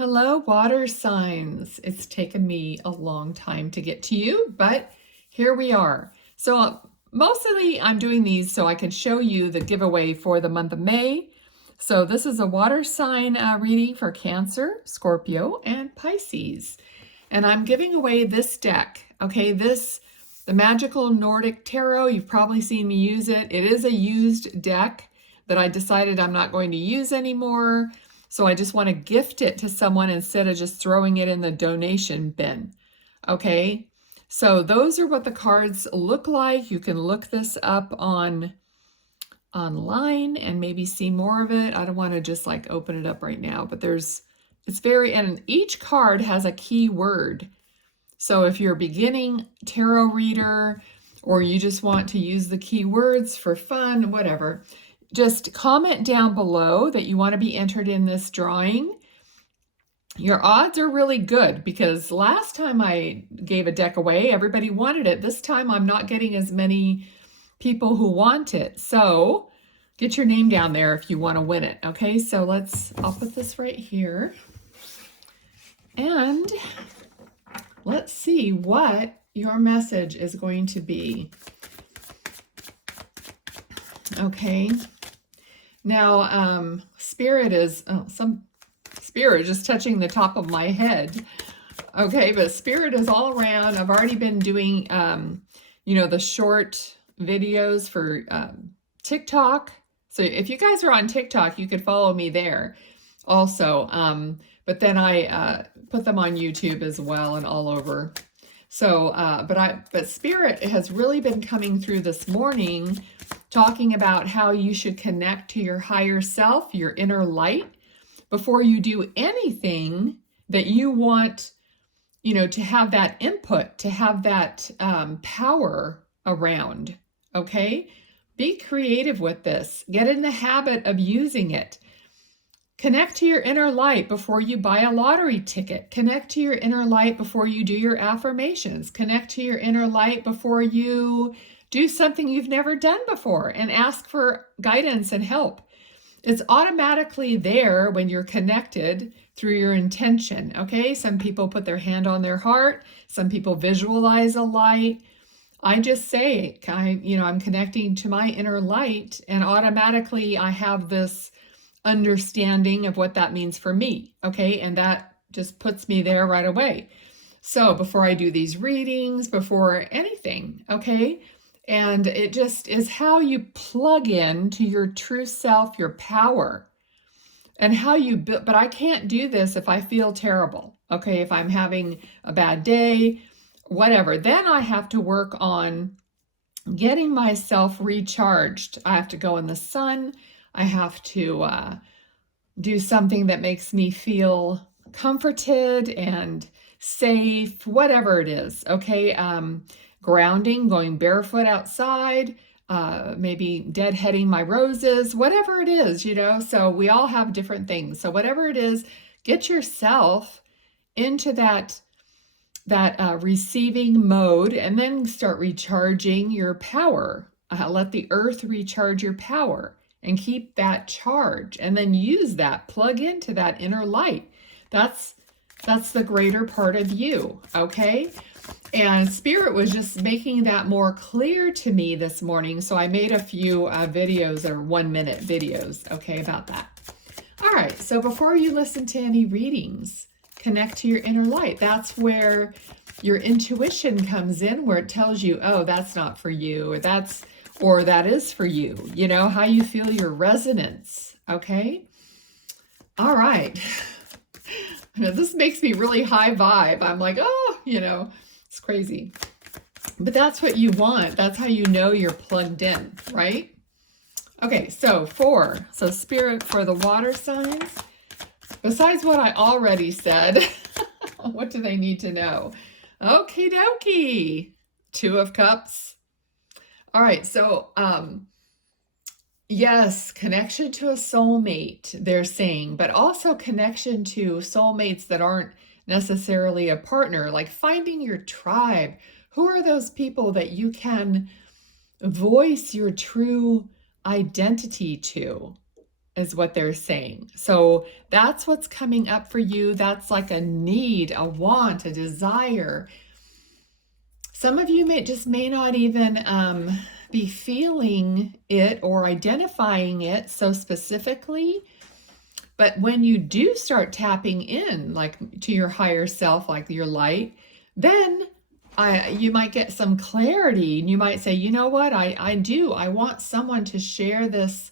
Hello, water signs. It's taken me a long time to get to you, but here we are. So mostly I'm doing these so I can show you the giveaway for the month of May. So this is a water sign reading for Cancer, Scorpio, and Pisces. And I'm giving away this deck, okay? The Magical Nordic Tarot, you've probably seen me use it. It is a used deck that I decided I'm not going to use anymore. So I just want to gift it to someone instead of just throwing it in the donation bin. Okay, so those are what the cards look like. You can look this up online and maybe see more of it. I don't want to just like open it up right now, but and each card has a key word. So if you're a beginning tarot reader or you just want to use the key words for fun, whatever, just comment down below that you want to be entered in this drawing. Your odds are really good because last time I gave a deck away, everybody wanted it. This time I'm not getting as many people who want it. So get your name down there if you want to win it. Okay, so I'll put this right here. And let's see what your message is going to be. Okay. Now, Spirit is, some Spirit just touching the top of my head. Okay, but Spirit is all around. I've already been doing, the short videos for TikTok. So if you guys are on TikTok, you could follow me there also. But then I put them on YouTube as well and all over. So, but Spirit has really been coming through this morning, talking about how you should connect to your higher self, your inner light, before you do anything that you want, to have that input, to have that power around, okay? Be creative with this. Get in the habit of using it. Connect to your inner light before you buy a lottery ticket. Connect to your inner light before you do your affirmations. Connect to your inner light before you do something you've never done before and ask for guidance and help. It's automatically there when you're connected through your intention, okay? Some people put their hand on their heart. Some people visualize a light. I just say, I'm connecting to my inner light, and automatically I have this understanding of what that means for me, okay? And that just puts me there right away. So before I do these readings, before anything, okay? And it just is how you plug in to your true self, your power, and how you build. But I can't do this if I feel terrible, okay? If I'm having a bad day, whatever, then I have to work on getting myself recharged. I have to go in the sun. I have to do something that makes me feel comforted and safe, whatever it is, okay? Grounding, going barefoot outside, maybe deadheading my roses, whatever it is, so we all have different things. So whatever it is, get yourself into that receiving mode and then start recharging your power. Let the earth recharge your power and keep that charge, and then use that, plug into that inner light. That's the greater part of you, okay? And Spirit was just making that more clear to me this morning, so I made a few videos, or 1-minute videos, okay, about that. All right, so before you listen to any readings, connect to your inner light. That's where your intuition comes in, where it tells you, oh, that's not for you, or that is for you, how you feel your resonance, okay? All right. This makes me really high vibe. I'm like, oh, it's crazy. But that's what you want. That's how you know you're plugged in, right? Okay, so Spirit for the water signs. Besides what I already said, what do they need to know? Okie dokie. 2 of Cups. All right, so yes, connection to a soulmate, they're saying, but also connection to soulmates that aren't necessarily a partner, like finding your tribe. Who are those people that you can voice your true identity to? is what they're saying. So that's what's coming up for you. That's like a need, a want, a desire. Some of you may not even be feeling it or identifying it so specifically. But when you do start tapping in, like to your higher self, like your light, then you might get some clarity, and you might say, you know what, I want someone to share this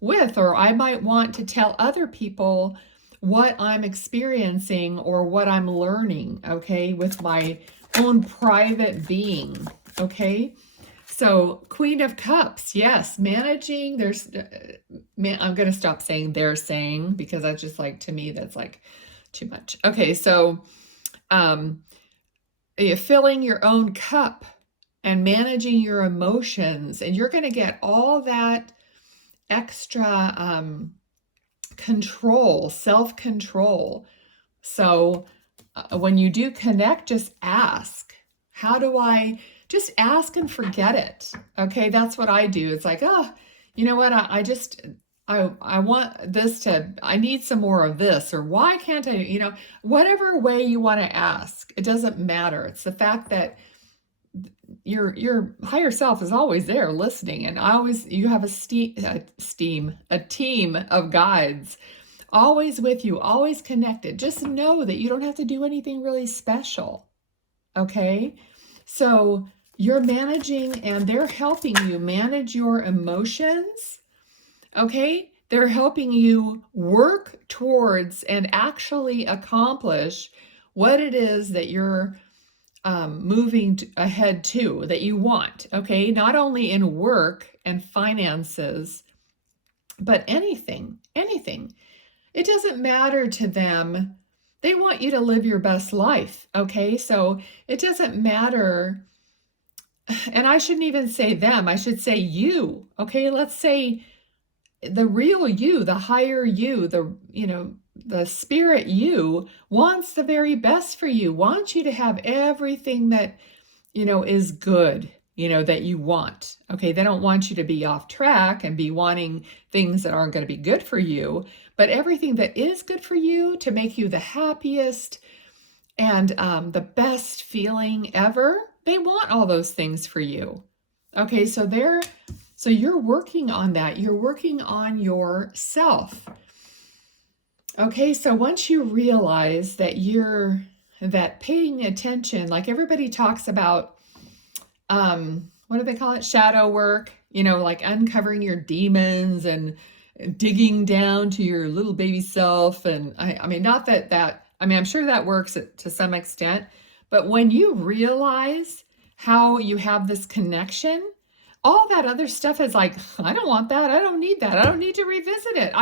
with, or I might want to tell other people what I'm experiencing or what I'm learning, okay, with my own private being, okay? So Queen of Cups, yes, managing, I'm going to stop saying they're saying, because that's just like, to me, that's like too much. Okay, so you're filling your own cup and managing your emotions, and you're going to get all that extra control, self-control. So when you do connect, just ask, how do I, just ask and forget it. Okay, that's what I do. It's like, oh, you know what, I want this to, I need some more of this, or why can't I, you know, whatever way you want to ask, it doesn't matter. It's the fact that your higher self is always there listening, and you have a team of guides always with you, always connected. Just know that you don't have to do anything really special. Okay, so you're managing, and they're helping you manage your emotions. Okay, they're helping you work towards and actually accomplish what it is that you're moving ahead to, that you want. Okay, not only in work and finances, but anything. It doesn't matter to them. They want you to live your best life. Okay, so it doesn't matter. And I shouldn't even say them, I should say you. Okay, let's say the real you, the higher you, the spirit you wants the very best for you, wants you to have everything that, is good, that you want. Okay, they don't want you to be off track and be wanting things that aren't going to be good for you, but everything that is good for you to make you the happiest and the best feeling ever. They want all those things for you. Okay, so you're working on that. You're working on yourself. Okay, so once you realize that paying attention, like everybody talks about, what do they call it? Shadow work, like uncovering your demons and digging down to your little baby self. And I mean, not that, I'm sure that works to some extent, but when you realize how you have this connection, all that other stuff is like, I don't want that. I don't need that. I don't need to revisit it.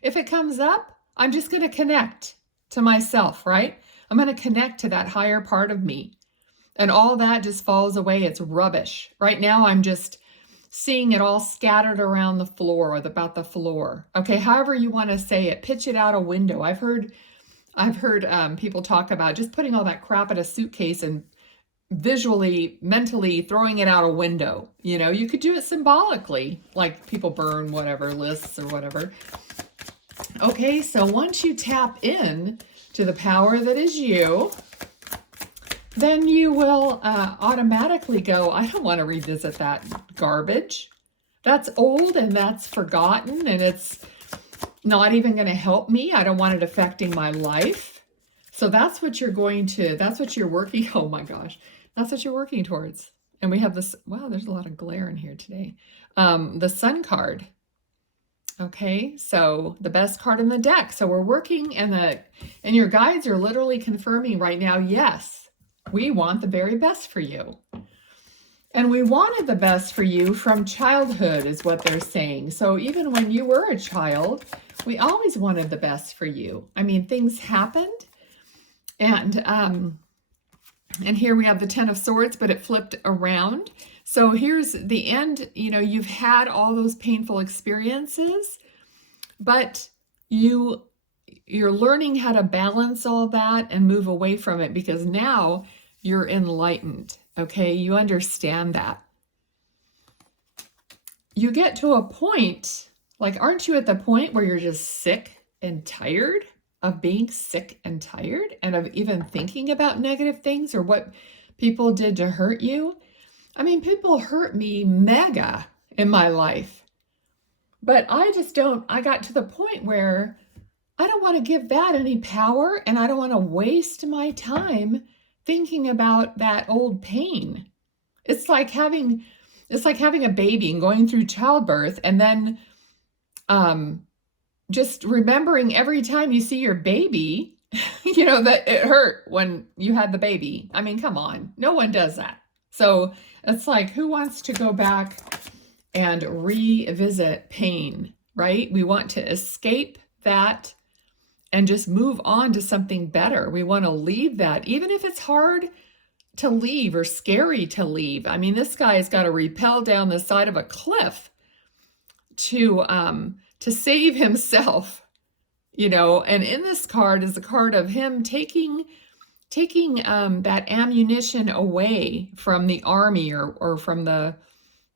If it comes up, I'm just going to connect to myself, right? I'm going to connect to that higher part of me. And all that just falls away. It's rubbish. Right now, I'm just seeing it all scattered around the floor, or about the floor. Okay, however you want to say it, pitch it out a window. I've heard people talk about just putting all that crap in a suitcase and visually, mentally throwing it out a window. You could do it symbolically, like people burn whatever, lists or whatever. Okay, so once you tap in to the power that is you, then you will automatically go, I don't want to revisit that garbage. That's old and that's forgotten, and it's not even going to help me. I don't want it affecting my life. So that's what you're working, oh my gosh, that's what you're working towards. And we have this, wow, there's a lot of glare in here today. The Sun card. Okay, so the best card in the deck. So we're working, and your guides are literally confirming right now, yes, we want the very best for you. And we wanted the best for you from childhood, is what they're saying. So even when you were a child, we always wanted the best for you. I mean, things happened, and here we have the Ten of Swords, but it flipped around. So here's the end. You've had all those painful experiences, but you're learning how to balance all that and move away from it, because now you're enlightened. Okay, you understand that. You get to a point, Like, aren't you at the point where you're just sick and tired of being sick and tired and of even thinking about negative things or what people did to hurt you? I mean, people hurt me mega in my life, but I got to the point where I don't want to give that any power, and I don't want to waste my time thinking about that old pain. It's like having a baby and going through childbirth, and then just remembering every time you see your baby, that it hurt when you had the baby. I mean, come on, no one does that. So it's like, who wants to go back and revisit pain, right? We want to escape that and just move on to something better. We want to leave that, even if it's hard to leave or scary to leave. I mean, this guy's got to rappel down the side of a cliff to save himself, and in this card is a card of him taking that ammunition away from the army or from the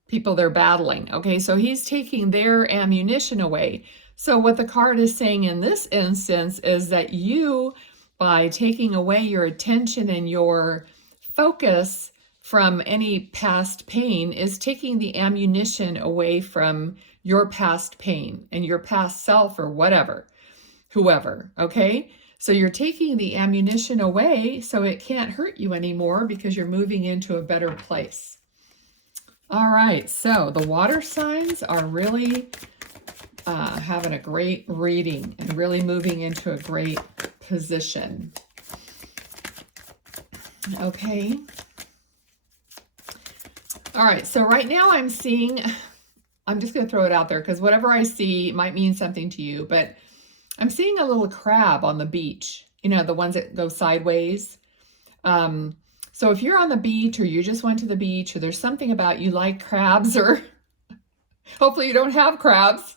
people they're battling. Okay, so he's taking their ammunition away. So what the card is saying in this instance is that you, by taking away your attention and your focus from any past pain, is taking the ammunition away from your past pain and your past self or whoever, okay? So you're taking the ammunition away so it can't hurt you anymore because you're moving into a better place. All right, so the water signs are really having a great reading and really moving into a great position. Okay. All right, so right now I'm just going to throw it out there because whatever I see might mean something to you, but I'm seeing a little crab on the beach, the ones that go sideways. So if you're on the beach or you just went to the beach or there's something about you like crabs, or hopefully you don't have crabs.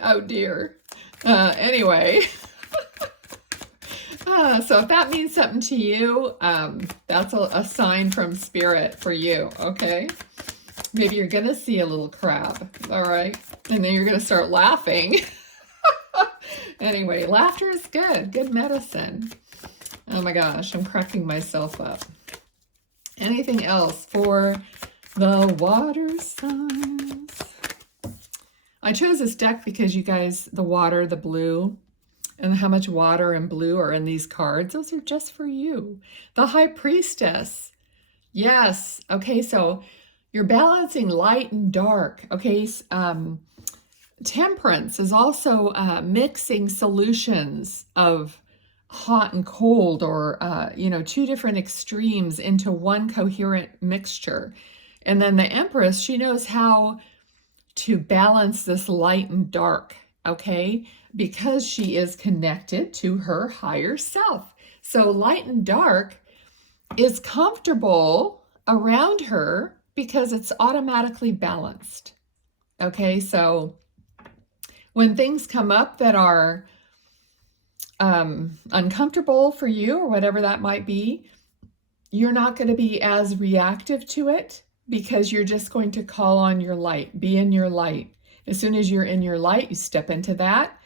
Oh dear. Anyway. So if that means something to you, that's a sign from Spirit for you, okay? Maybe you're going to see a little crab, all right? And then you're going to start laughing. Anyway, laughter is good medicine. Oh my gosh, I'm cracking myself up. Anything else for the water signs? I chose this deck because you guys, the water, the blue, and how much water and blue are in these cards, those are just for you. The High Priestess. Yes. Okay, so you're balancing light and dark. Okay, Temperance is also mixing solutions of hot and cold, or two different extremes into one coherent mixture. And then the Empress, she knows how to balance this light and dark, okay, because she is connected to her higher self. So light and dark is comfortable around her because it's automatically balanced. Okay, so when things come up that are uncomfortable for you or whatever that might be, you're not going to be as reactive to it because you're just going to call on your light, be in your light. As soon as you're in your light, you step into that,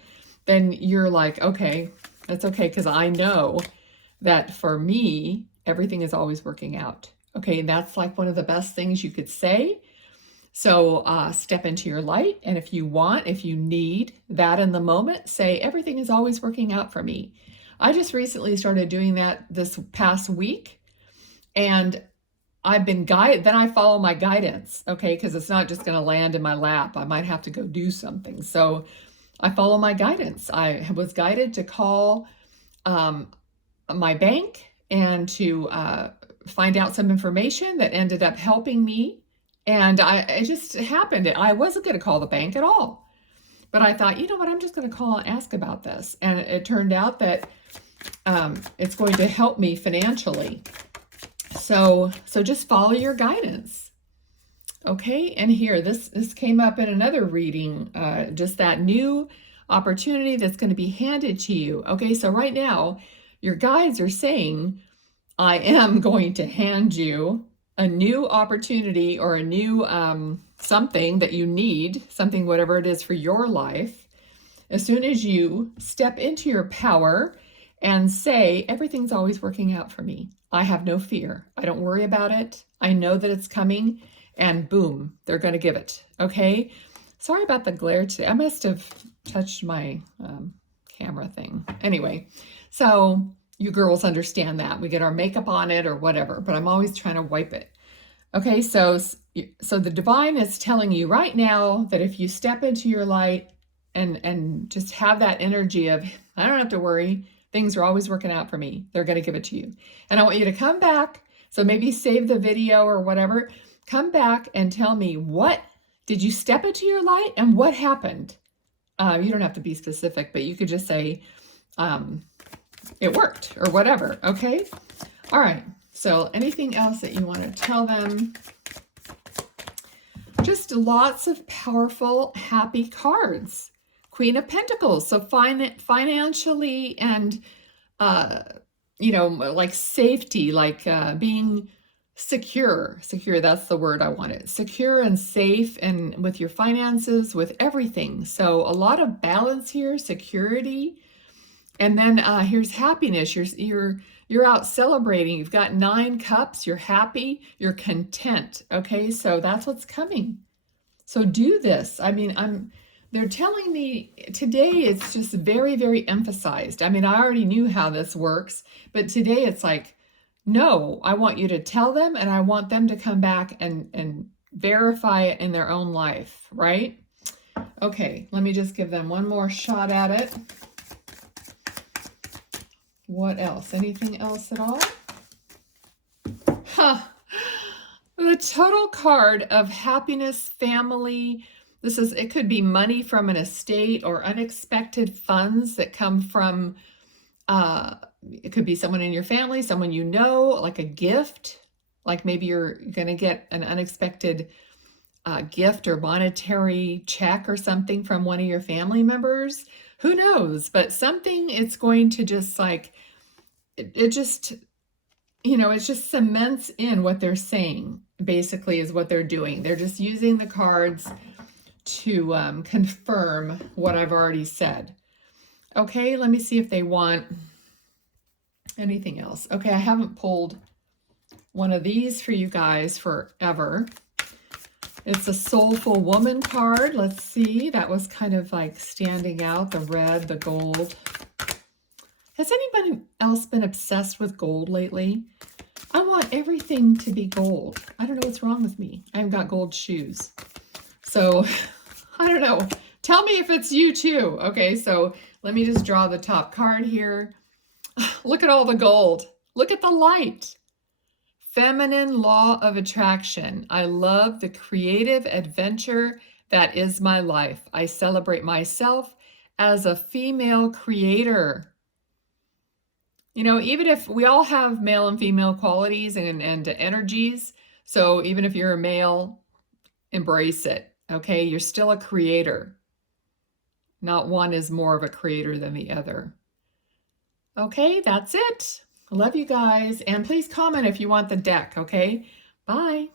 then you're like, okay, that's okay, because I know that for me, everything is always working out. Okay, that's like one of the best things you could say. So step into your light, and if you need that in the moment, say, everything is always working out for me. I just recently started doing that this past week, and I've been guided, then I follow my guidance, okay, because it's not just going to land in my lap. I might have to go do something. So I follow my guidance. I was guided to call my bank and to find out some information that ended up helping me. And it just happened. I wasn't going to call the bank at all. But I thought, you know what, I'm just going to call and ask about this. And it turned out that it's going to help me financially. So just follow your guidance. Okay, and here, this came up in another reading, just that new opportunity that's going to be handed to you. Okay, so right now, your guides are saying, I am going to hand you a new opportunity or a new something that you need, something, whatever it is for your life, as soon as you step into your power and say, everything's always working out for me. I have no fear. I don't worry about it. I know that it's coming, and boom, they're going to give it. Okay. Sorry about the glare today. I must have touched my camera thing. Anyway, so you girls understand that. We get our makeup on it or whatever, but I'm always trying to wipe it. Okay, so the divine is telling you right now that if you step into your light and just have that energy of, I don't have to worry, things are always working out for me, they're going to give it to you. And I want you to come back, so maybe save the video or whatever, come back and tell me, what did you step into your light and what happened? You don't have to be specific, but you could just say, it worked or whatever, okay? All right. So anything else that you want to tell them? Just lots of powerful, happy cards. Queen of Pentacles. So financially and, you know, like safety, like being secure. Secure, that's the word I wanted. Secure and safe, and with your finances, with everything. So a lot of balance here, security. And then here's happiness. You're out celebrating. You've got 9 cups. You're happy. You're content. Okay, so that's what's coming. So do this. I mean, they're telling me today it's just very, very emphasized. I mean, I already knew how this works, but today it's like, no, I want you to tell them, and I want them to come back and verify it in their own life, right? Okay, let me just give them one more shot at it. What else? Anything else at all? Huh. The total card of happiness, family. It could be money from an estate or unexpected funds that come from, it could be someone in your family, someone you know, like a gift. Like maybe you're going to get an unexpected gift or monetary check or something from one of your family members. Who knows? But something, it's going to just like, it just, you know, it just cements in what they're saying, basically, is what they're doing. They're just using the cards to confirm what I've already said. Okay, let me see if they want anything else. Okay, I haven't pulled one of these for you guys forever. It's a Soulful Woman card. Let's see. That was kind of like standing out, the red, the gold. Has anybody else been obsessed with gold lately? I want everything to be gold. I don't know what's wrong with me. I haven't got gold shoes. So, I don't know. Tell me if it's you too. Okay, so let me just draw the top card here. Look at all the gold. Look at the light. Feminine law of attraction. I love the creative adventure that is my life. I celebrate myself as a female creator. You know, even if we all have male and female qualities and energies, so even if you're a male, embrace it, okay? You're still a creator. Not one is more of a creator than the other. Okay, that's it. I love you guys. And please comment if you want the deck, okay? Bye.